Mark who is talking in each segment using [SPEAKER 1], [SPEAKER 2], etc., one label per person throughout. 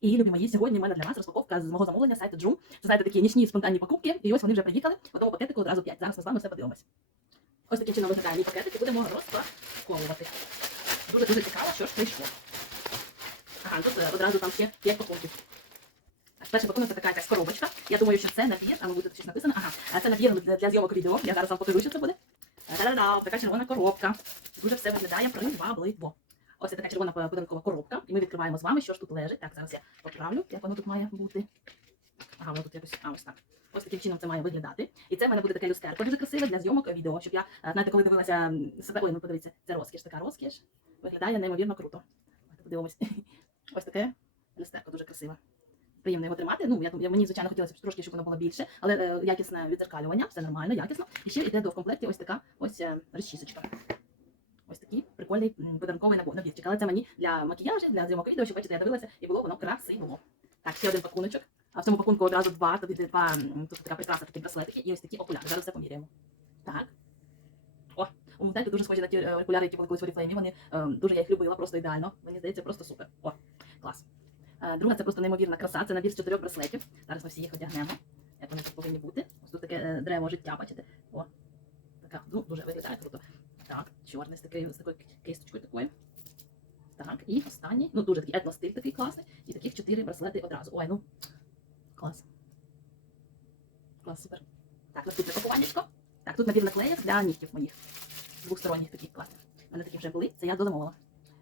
[SPEAKER 1] І любі мої, сьогодні в мене для вас розпаковка з мого замовлення сайту Joom. Це знаєте такі нічні спонтанні покупки, і ось вони вже приїхали. В одному пакетику одразу 5. Зараз ми з вами все подивимось. Ось таким чином виглядає мій пакетик і будемо розпаковувати. Дуже дуже цікаво, що ж прийшло. Ага, тут е, одразу там ще 5 пакунків. Перший пакунок це така якась коробочка. Я думаю, що це набір, а мабуть тут щось написано. Ага, це набір для, для зйомок відео. Я зараз вам покажу, що це буде. Та-да-да, така червона коробка. Дуже все виглядає привабливо. Ось така червона подарункова коробка. І ми відкриваємо з вами, що ж тут лежить. Так, зараз я поправлю, як воно тут має бути. Ага, воно тут якось. А, ось так. Ось таким чином це має виглядати. І це в мене буде таке люстерко дуже красиве для зйомок відео, щоб я, е, знаєте, коли дивилася себе. Ой, ну подивіться, це розкіш, така розкіш. Виглядає неймовірно круто. Подивимось. Ось таке люстерко дуже красиве. Приємно його тримати. Ну, я, мені, звичайно, хотілося б трошки, щоб воно було більше, але е, якісне відзеркалювання, все нормально, якісно. І ще йде до в комплекті ось така ось е, розчісочка. Ось такий прикольний подарунковий набор- набірчик. Але це мені для макіяжу, для зйомок відео, щоб бачите, я дивилася, і було воно красиво. Так, ще один пакуночок. А в цьому пакунку одразу два, тобі два, тут така прикраса, такі браслетики і ось такі окуляри. Зараз все поміряємо. Так. О, у знаєте, дуже схожі на ті е, окуляри, які були колись в Oriflame. Вони е, дуже я їх любила, просто ідеально. Мені здається, просто супер. О, клас. Е, Друга це просто неймовірна краса. Це набір з чотирьох браслетів. Зараз ми всі їх одягнемо. Як вони тут повинні бути. Ось тут таке е, дерево життя, бачите? О, така, ну, дуже виглядає круто. Так, чорний з такою, з такою кисточкою такою. Так, і останній, ну дуже такий етностиль такий класний. І таких чотири браслети одразу. Ой, ну клас. Клас, супер. Так, наступне пакуваннячко. Так, тут набір наклеїв для нігтів моїх. Двохсторонніх таких класних. У мене такі вже були, це я дозамовила.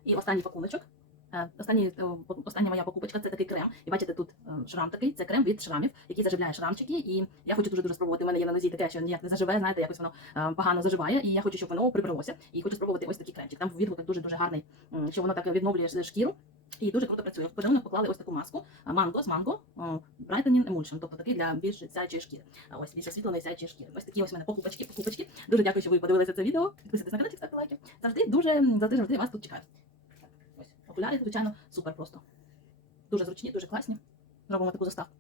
[SPEAKER 1] І останній пакуночок. Е, Останній, о, по- остання моя покупочка це такий крем. І бачите, тут е, шрам такий, це крем від шрамів, який заживляє шрамчики. І я хочу дуже дуже спробувати. У мене є на нозі таке, що ніяк не заживе, знаєте, якось воно е, погано заживає. І я хочу, щоб воно прибралося. І хочу спробувати ось такий кремчик. Там в відгуках дуже дуже гарний, що воно так відновлює шкіру. І дуже круто працює. В подарунок поклали ось таку маску манго з манго Brightening Emulsion, тобто такий для більш сяючої шкіри. Ось більш освітленої сяючої шкіри. Ось такі ось у мене покупочки, покупочки. Дуже дякую, що ви подивилися це відео. Підписуйтесь на канал, ставте лайки. Завжди дуже завжди завжди вас тут чекаю. Окуляри, звичайно, супер просто. Дуже зручні, дуже класні. Робимо таку заставку.